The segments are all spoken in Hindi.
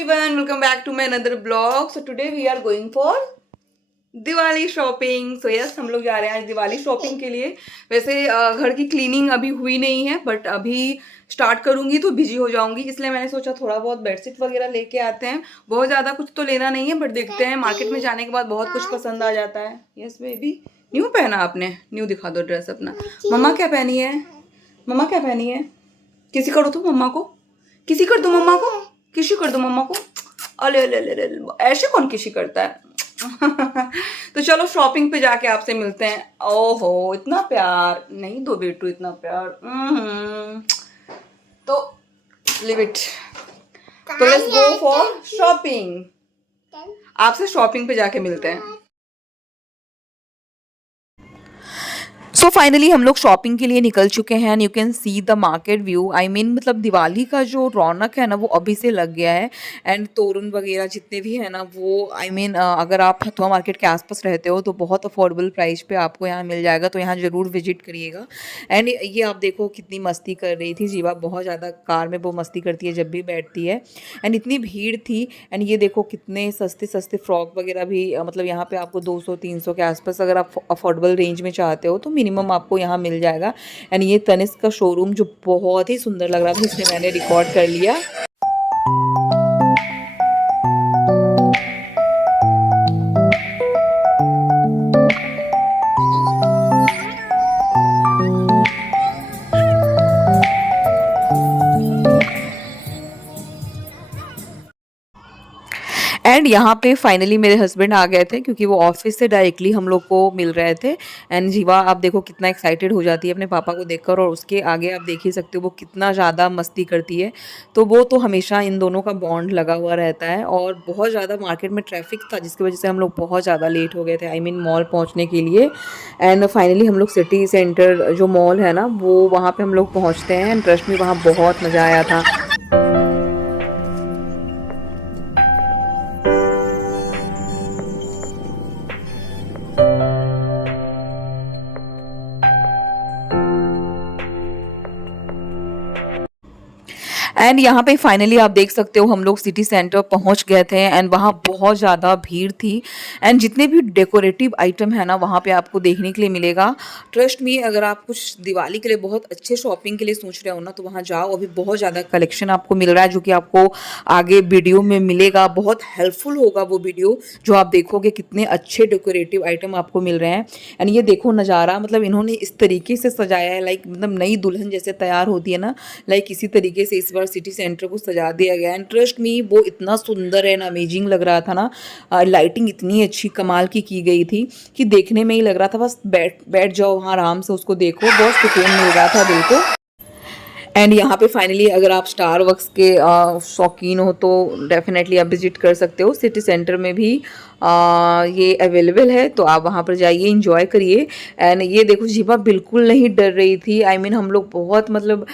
everyone, welcome back to my another vlog. So today we are going for Diwali shopping. So yes, हम लोग जा रहे हैं आज दिवाली शॉपिंग के लिए. वैसे घर की क्लीनिंग अभी हुई नहीं है, बट अभी स्टार्ट करूंगी तो बिजी हो जाऊंगी, इसलिए मैंने सोचा थोड़ा बहुत बेडशीट वगैरह लेके आते हैं. बहुत ज़्यादा कुछ तो लेना नहीं है, बट देखते हैं. मार्केट में जाने के बाद बहुत कुछ पसंद आ जाता है. यस बेबी, न्यू पहना आपने? न्यू दिखा दो ड्रेस अपना. मम्मा क्या पहनी है? मम्मा क्या पहनी है? किसी करो तो मम्मा को, किसी कर दो मम्मा को, किसी कर दो मम्मा को. अले अले अले अले, ऐसे कौन किसी करता है? तो चलो शॉपिंग पे जाके आपसे मिलते हैं. ओहो, इतना प्यार नहीं दो बेटू, इतना प्यार. तो लिव इट. तो लेट्स गो फॉर शॉपिंग. आपसे शॉपिंग पे जाके मिलते हैं. सो फाइनली हम लोग शॉपिंग के लिए निकल चुके हैं. And you can see the market view. I mean मतलब दिवाली का जो रौनक है ना वो अभी से लग गया है. एंड तोरण वगैरह जितने भी है ना वो अगर आप हथुआ मार्केट के आसपास रहते हो तो बहुत अफोर्डेबल प्राइस पे आपको यहाँ मिल जाएगा. तो यहाँ ज़रूर विजिट करिएगा. एंड ये आप देखो कितनी मस्ती कर रही थी जीवा. बहुत ज़्यादा कार में वो मस्ती करती है जब भी बैठती है. एंड इतनी भीड़ थी. एंड ये देखो कितने सस्ते सस्ते फ्रॉक वगैरह भी मतलब यहाँ पे आपको 200-300 के आसपास अगर आप अफोर्डेबल रेंज में चाहते हो तो मिनिमम आपको यहाँ मिल जाएगा. एंड ये तनिष्क का शोरूम जो बहुत ही सुंदर लग रहा था, इसलिए मैंने रिकॉर्ड कर लिया. एंड यहाँ पे फाइनली मेरे हस्बैंड आ गए थे क्योंकि वो ऑफिस से डायरेक्टली हम लोग को मिल रहे थे. एंड जीवा आप देखो कितना एक्साइटेड हो जाती है अपने पापा को देखकर, और उसके आगे आप देख ही सकते हो वो कितना ज़्यादा मस्ती करती है. तो वो तो हमेशा इन दोनों का बॉन्ड लगा हुआ रहता है. और बहुत ज़्यादा मार्केट में ट्रैफिक था जिसकी वजह से हम लोग बहुत ज़्यादा लेट हो गए थे, आई मीन मॉल पहुँचने के लिए. एंड फाइनली हम लोग सिटी सेंटर जो मॉल है ना वो वहाँ पर हम लोग पहुँचते हैं. एंड ट्रस्ट में वहाँ बहुत मज़ा आया था. एंड यहाँ पे फाइनली आप देख सकते हो हम लोग सिटी सेंटर पहुँच गए थे. एंड वहाँ बहुत ज़्यादा भीड़ थी. एंड जितने भी डेकोरेटिव आइटम है ना वहाँ पे आपको देखने के लिए मिलेगा. ट्रस्ट मी, अगर आप कुछ दिवाली के लिए बहुत अच्छे शॉपिंग के लिए सोच रहे हो ना तो वहाँ जाओ. अभी बहुत ज़्यादा कलेक्शन आपको मिल रहा है जो कि आपको आगे वीडियो में मिलेगा. बहुत हेल्पफुल होगा वो वीडियो जो आप देखोगे कितने अच्छे डेकोरेटिव आइटम आपको मिल रहे हैं. एंड ये देखो नज़ारा, मतलब इन्होंने इस तरीके से सजाया है लाइक मतलब नई दुल्हन जैसे तैयार होती है ना, लाइक इसी तरीके से इस बार सिटी सेंटर को सजा दिया गया. एंड ट्रस्ट मी वो इतना सुंदर एंड अमेजिंग लग रहा था ना. लाइटिंग इतनी अच्छी कमाल की गई थी कि देखने में ही लग रहा था बस बैठ जाओ वहाँ आराम से उसको देखो. बहुत सुकून मिल रहा था दिल को. एंड यहाँ पे फाइनली अगर आप स्टार वर्क्स के शौकीन हो तो डेफिनेटली आप विजिट कर सकते हो. सिटी सेंटर में भी ये अवेलेबल है, तो आप वहाँ पर जाइए, इंजॉय करिए. एंड ये देखो जीवा बिल्कुल नहीं डर रही थी. आई मीन हम लोग बहुत मतलब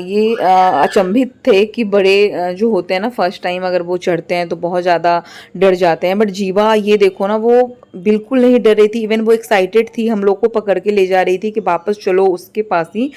ये अचंभित थे कि बड़े जो होते हैं ना फर्स्ट टाइम अगर वो चढ़ते हैं तो बहुत ज़्यादा डर जाते हैं. बट जीवा ये देखो ना वो बिल्कुल नहीं डर रही थी. इवन वो एक्साइटेड थी, हम लोग को पकड़ के ले जा रही थी कि वापस चलो उसके पास ही.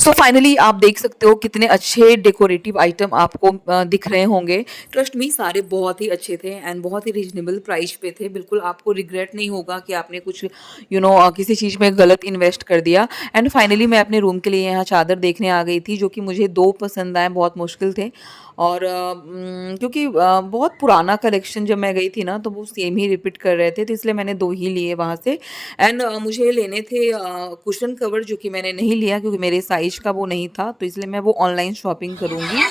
सो फाइनली आप देख सकते हो कितने अच्छे डेकोरेटिव आइटम आपको दिख रहे होंगे। ट्रस्ट मी सारे बहुत ही अच्छे थे एंड बहुत ही रीजनेबल प्राइस पे थे। बिल्कुल आपको रिग्रेट नहीं होगा कि आपने कुछ किसी चीज़ में गलत इन्वेस्ट कर दिया। एंड फाइनली मैं अपने रूम के लिए यहाँ चादर देखने आ गई थी जो कि मुझे 2 पसंद आए, बहुत मुश्किल थे। और क्योंकि बहुत पुराना कलेक्शन जब मैं गई थी ना तो वो सेम ही रिपीट कर रहे थे, तो इसलिए मैंने 2 ही लिए वहाँ से। एंड मुझे लेने थे कुशन कवर, जो कि मैंने नहीं लिया क्योंकि मेरे साइज़ का वो नहीं था, तो इसलिए मैं वो ऑनलाइन शॉपिंग करूँगी।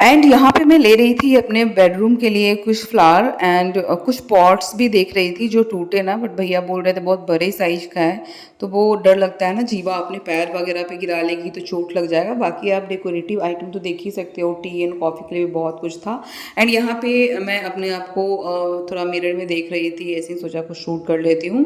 एंड यहाँ पे मैं ले रही थी अपने बेडरूम के लिए कुछ फ्लावर एंड कुछ पॉट्स भी देख रही थी जो टूटे ना, बट भैया बोल रहे थे बहुत बड़े साइज का है, तो वो डर लगता है ना, जीवा अपने पैर वगैरह पे गिरा लेगी तो चोट लग जाएगा। बाकी आप डेकोरेटिव आइटम तो देख ही सकते हो, टी एंड कॉफ़ी के लिए भी बहुत कुछ था। एंड यहाँ पे मैं अपने आप को थोड़ा मिरर में देख रही थी, ऐसे ही सोचा कुछ शूट कर लेती हूँ।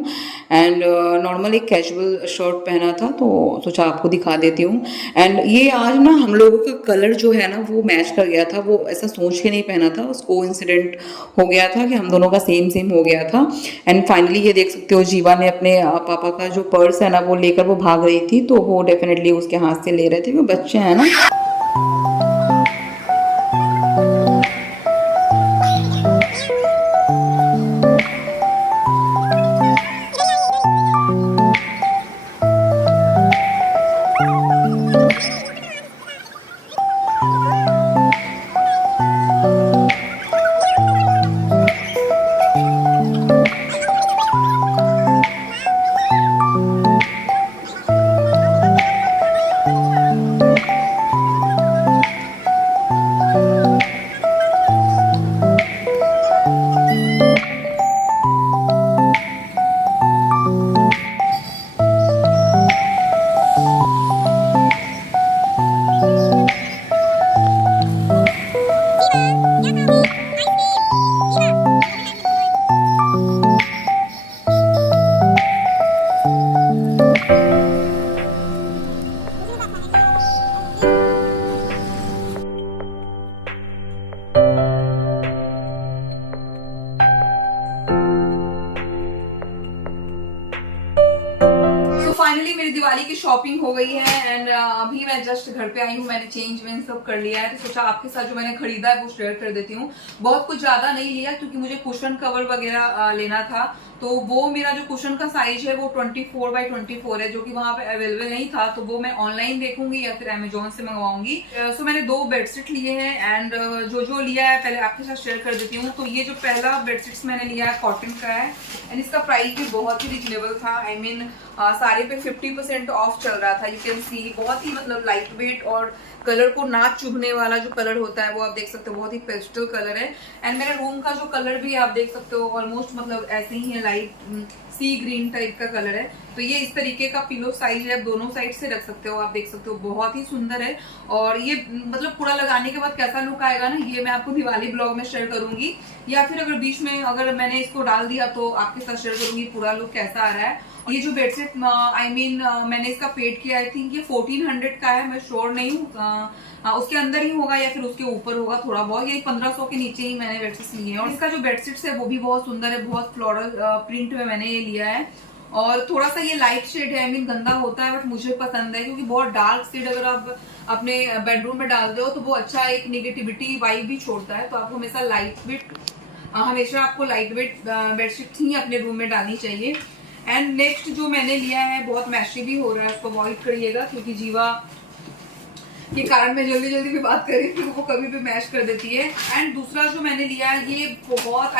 एंड नॉर्मल एक कैजुअल शर्ट पहना था तो सोचा आपको दिखा देती हूँ। एंड ये आज ना हम लोगों का कलर जो है ना वो मैच कर गया था, वो ऐसा सोच के नहीं पहना था, उसको इंसिडेंट हो गया था कि हम दोनों का सेम सेम हो गया था। एंड फाइनली ये देख सकते हो जीवा ने अपने पापा का जो पर्स है ना वो लेकर वो भाग रही थी, तो वो डेफिनेटली उसके हाथ से ले रहे थे, वो बच्चे हैं ना। फाइनली मेरी दिवाली की शॉपिंग हो गई है एंड अभी मैं जस्ट घर पे आई हूँ, मैंने चेंज वेंज सब कर लिया है, तो सोचा आपके साथ जो मैंने खरीदा है वो शेयर कर देती हूँ। बहुत कुछ ज्यादा नहीं लिया क्योंकि मुझे कुशन कवर वगैरह लेना था, तो वो मेरा जो कुशन का साइज है वो 24x24 है, जो कि वहां पे अवेलेबल नहीं था, तो वो मैं ऑनलाइन देखूंगी या फिर अमेजोन से मंगवाऊंगी। सो मैंने 2 बेडशीट लिए हैं एंड जो लिया है पहले आपके साथ शेयर कर देती हूँ। तो ये जो पहला बेडशीट मैंने लिया है कॉटन का है एंड इसका प्राइस भी बहुत ही रिजनेबल था। आई मीन सारे पे 50% ऑफ चल रहा था। यू कैन सी बहुत ही मतलब लाइट वेट और कलर को ना चुभने वाला जो कलर होता है वो आप देख सकते हो, बहुत ही पेस्टल कलर है। एंड मेरे रूम का जो कलर भी आप देख सकते हो ऑलमोस्ट मतलब ऐसे ही है, लाइट सी ग्रीन टाइप का कलर है। तो ये इस तरीके का पिलो साइज है, आप दोनों साइड से रख सकते हो, आप देख सकते हो बहुत ही सुंदर है। और ये मतलब पूरा लगाने के बाद कैसा लुक आएगा ना, ये मैं आपको दिवाली ब्लॉग में शेयर करूंगी, या फिर अगर बीच में अगर मैंने इसको डाल दिया तो आपके साथ शेयर करूंगी पूरा लुक कैसा आ रहा है। ये जो बेडशीट मैंने इसका पेड किया, आई थिंक ये 1400 का है, मैं श्योर नहीं हूँ, उसके अंदर ही होगा या फिर उसके ऊपर होगा थोड़ा बहुत, ये 1500 के नीचे ही मैंने बेडशीट्स लिए हैं। और इसका जो बेडशीट्स है वो भी बहुत सुंदर है, बहुत फ्लोरल प्रिंट में मैंने ये लिया है। और थोड़ा सा ये लाइट शेड है, गंदा होता है बट मुझे पसंद है, क्योंकि बहुत डार्क शेड अगर आप अपने बेडरूम में डालते हो तो वो अच्छा एक निगेटिविटी वाइब भी छोड़ता है। तो आपको हमेशा आपको लाइट वेट बेडशीट ही अपने रूम में डालनी चाहिए। एंड नेक्स्ट जो मैंने लिया है, बहुत मैशी भी हो रहा है, उसको अवॉइड करिएगा, क्योंकि जीवा के कारण मैं जल्दी जल्दी भी बात कर रही हूँ, क्योंकि वो कभी भी मैश कर देती है। एंड दूसरा जो मैंने लिया है, ये बहुत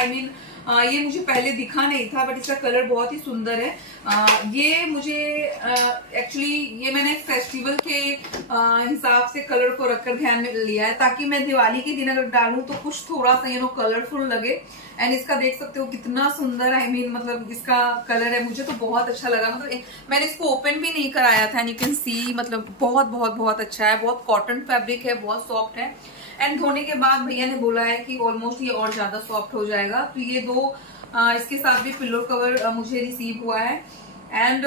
ये मुझे पहले दिखा नहीं था बट इसका कलर बहुत ही सुंदर है। ये मुझे एक्चुअली ये मैंने फेस्टिवल के हिसाब से कलर को रखकर ध्यान में लिया है, ताकि मैं दिवाली के दिन अगर डालूं तो कुछ थोड़ा सा कलरफुल लगे। एंड इसका देख सकते हो कितना सुंदर मतलब इसका कलर है, मुझे तो बहुत अच्छा लगा। मतलब मैंने इसको ओपन भी नहीं कराया था, एंड यू कैन सी मतलब बहुत बहुत बहुत अच्छा है, बहुत कॉटन फैब्रिक है, बहुत सॉफ्ट है। एंड धोने के बाद भैया ने बोला है कि ऑलमोस्ट ये और ज्यादा सॉफ्ट हो जाएगा। तो ये दो इसके साथ भी पिलो कवर मुझे रिसीव हुआ है। एंड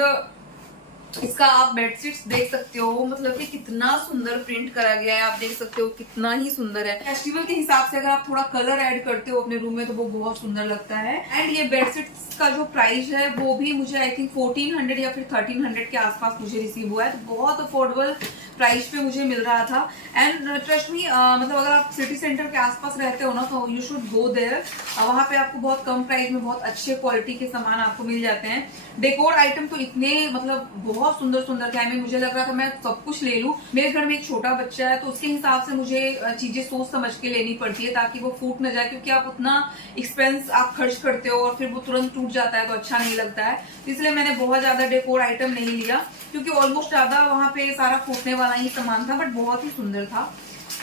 इसका आप बेडशीट्स देख सकते हो, मतलब कि कितना सुंदर प्रिंट करा गया है, आप देख सकते हो कितना ही सुंदर है। फेस्टिवल के हिसाब से अगर आप थोड़ा कलर ऐड करते हो अपने रूम में तो वो बहुत सुंदर लगता है। एंड ये बेडशीट्स का जो प्राइस है वो भी मुझे आई थिंक 1400 या फिर 1300 के आसपास मुझे रिसीव हुआ है, तो बहुत अफोर्डेबल प्राइस पे मुझे मिल रहा था। एंड ट्रस्ट मी, मतलब अगर आप सिटी सेंटर के आसपास रहते हो ना तो यू शुड गो देयर, वहां पे आपको बहुत कम प्राइस में बहुत अच्छे क्वालिटी के सामान आपको मिल जाते हैं। डेकोर आइटम तो इतने मतलब बहुत सुंदर सुंदर थे, मुझे लग रहा था मैं सब कुछ ले लूं। मेरे घर में एक छोटा बच्चा है तो उसके हिसाब से मुझे चीजें सोच समझ के लेनी पड़ती है, ताकि वो फूट न जाए, क्योंकि आप उतना एक्सपेंस आप खर्च करते हो और फिर वो तुरंत टूट जाता है तो अच्छा नहीं लगता है। इसलिए मैंने बहुत ज्यादा डेकोर आइटम नहीं लिया, क्योंकि ऑलमोस्ट ज्यादा वहां पे सारा फूटने वाला ही सामान था, बट बहुत ही सुंदर था।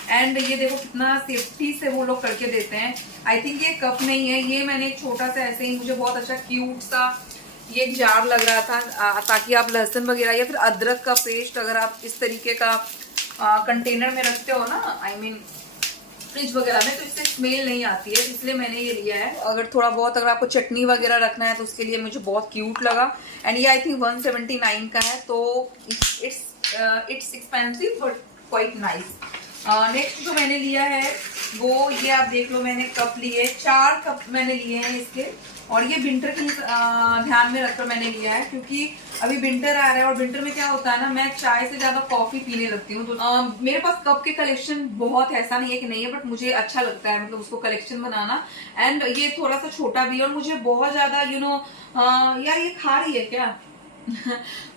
एंड ये देखो कितना सेफ्टी से वो लोग करके देते हैं। आई थिंक ये कप नहीं है, ये मैंने एक छोटा सा ऐसे ही, मुझे बहुत अच्छा क्यूट सा ये एक जार लग रहा था, ताकि आप लहसुन वगैरह या फिर अदरक का पेस्ट अगर आप इस तरीके का कंटेनर में रखते हो ना, फ्रिज वगैरह में, तो इससे स्मेल नहीं आती है, इसलिए मैंने ये लिया है। अगर थोड़ा बहुत अगर आपको चटनी वगैरह रखना है तो उसके लिए मुझे बहुत क्यूट लगा। एंड ये आई थिंक 179 का है, तो it's expensive but quite nice. Next जो मैंने लिया है वो ये आप देख लो, मैंने कप लिए 4 कप मैंने लिए हैं इसके, और ये विंटर के ध्यान में रखकर मैंने लिया है, क्योंकि अभी विंटर आ रहा है और विंटर में क्या होता है ना, मैं चाय से ज्यादा कॉफी पीने लगती हूँ। तो मेरे पास कप के कलेक्शन बहुत ऐसा नहीं है कि नहीं है, बट मुझे अच्छा लगता है मतलब उसको कलेक्शन बनाना। एंड ये थोड़ा सा छोटा भी है, और मुझे बहुत ज्यादा यार ये खा रही है क्या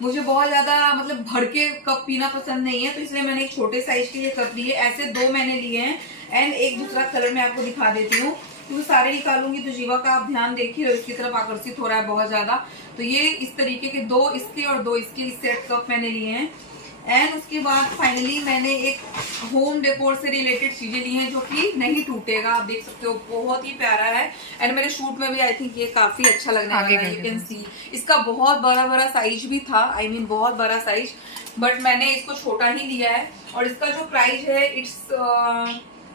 मुझे बहुत ज्यादा मतलब भर के कप पीना पसंद नहीं है, तो इसलिए मैंने एक छोटे साइज के लिए कप लिए, ऐसे 2 मैंने लिए हैं। एंड एक दूसरा कलर मैं आपको दिखा देती हूँ, क्योंकि सारे निकालूंगी तो जीवा का आप ध्यान देखिए रहो, इसकी तरफ आकर्षित हो रहा है बहुत ज्यादा। तो ये इस तरीके के 2 इसके और 2 इसके सेट कप मैंने लिए हैं। एंड उसके बाद फाइनली मैंने एक होम डेकोर से रिलेटेड चीजें ली हैं, जो कि नहीं टूटेगा, आप देख सकते हो बहुत ही प्यारा है। एंड मेरे शूट में भी आई थिंक ये काफी अच्छा लगने वाला है, यू कैन सी। इसका बहुत बड़ा साइज भी था, बहुत बड़ा साइज, बट मैंने इसको छोटा ही लिया है। और इसका जो प्राइस है इट्स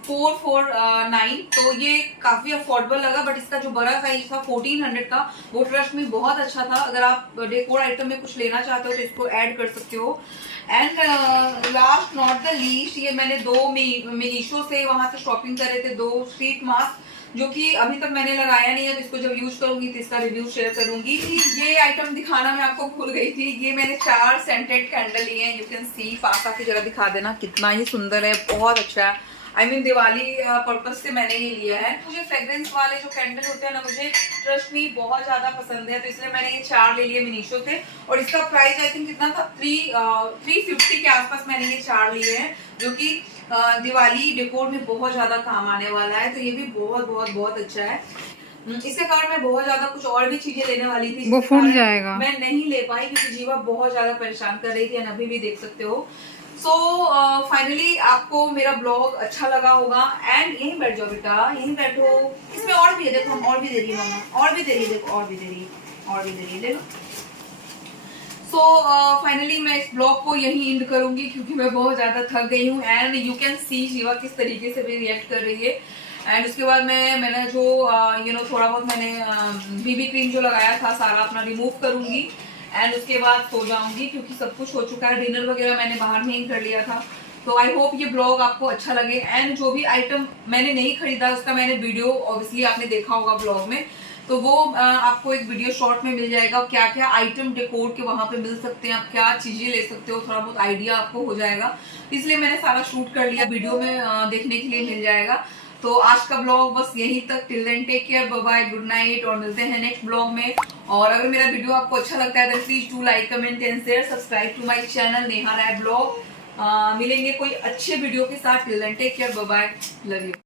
449, तो ये काफी अफोर्डेबल लगा। बट इसका जो बड़ा साइज था 1400 का, वो ट्रस्ट में बहुत अच्छा था। अगर आप डेकोर आइटम में कुछ लेना चाहते हो तो इसको ऐड कर सकते हो। And last not the least, ये मैंने 2 मीशो से वहां से शॉपिंग करे थे, 2 शीट मास्क, जो कि अभी तक मैंने लगाया नहीं है, तो इसको जब यूज करूंगी तो इसका रिव्यू शेयर करूंगी। ये आइटम दिखाना मैं आपको भूल गई थी, ये मैंने 4 सेंटेड कैंडल लिए हैं, यू कैन सी। पास आके जरा दिखा देना, कितना ही सुंदर है, बहुत अच्छा है। दिवाली पर्पज से मैंने ये लिया है। मुझे फ्रेग्रेंस वाले जो कैंडल होते हैं ना, मुझे ट्रस्ट मी बहुत ज्यादा पसंद है, तो इसलिए मैंने ये 4 ले लिए मीशो से। और इसका प्राइस आई थिंक कितना था, 350 के आसपास मैंने ये 4 लिए हैं, जो कि दिवाली डेकोर में बहुत ज्यादा काम आने वाला है। तो ये भी बहुत बहुत बहुत अच्छा है। इसके कारण मैं बहुत ज्यादा कुछ और भी चीजें लेने वाली थी, वो फूट जाएगा, मैं नहीं ले पाई, क्योंकि जीवा बहुत ज्यादा परेशान कर रही थी, अभी भी देख सकते हो। सो फाइनली आपको मेरा ब्लॉग अच्छा लगा होगा। एंड यहीं बैठ जाओ बेटा, यहीं बैठो, इसमें और भी है, देखो हम और भी दे रही है, मम्मा और भी दे रही है, देखो और भी दे रही है, और भी ले लो। सो फाइनली मैं इस ब्लॉग को यहीं एंड करूंगी क्योंकि मैं बहुत ज्यादा थक गई हूँ and you can see Shiva किस तरीके से भी रिएक्ट कर रही है। एंड उसके बाद मैंने जो थोड़ा बहुत मैंने बीबी क्रीम जो लगाया था सारा अपना रिमूव करूंगी एंड उसके बाद सो जाऊंगी क्योंकि सब कुछ हो चुका है। डिनर वगैरह मैंने बाहर में ही कर लिया था। तो आई होप ये ब्लॉग आपको अच्छा लगे एंड जो भी आइटम मैंने नहीं खरीदा उसका मैंने वीडियो ऑब्वियसली आपने देखा होगा ब्लॉग में, तो वो आपको एक वीडियो शॉर्ट में मिल जाएगा। क्या क्या आइटम डेकोर के वहां पे मिल सकते हैं, आप क्या चीजें ले सकते हो, थोड़ा बहुत आइडिया आपको हो जाएगा। इसलिए मैंने सारा शूट कर लिया, वीडियो में देखने के लिए मिल जाएगा। तो आज का ब्लॉग बस यहीं तक। Till then take care, bye bye, good night और मिलते हैं नेक्स्ट ब्लॉग में। और अगर मेरा वीडियो आपको अच्छा लगता है तो please do like comment and share, subscribe to my channel Neha Rai blog. मिलेंगे कोई अच्छे वीडियो के साथ। Till then take care, bye bye, love you.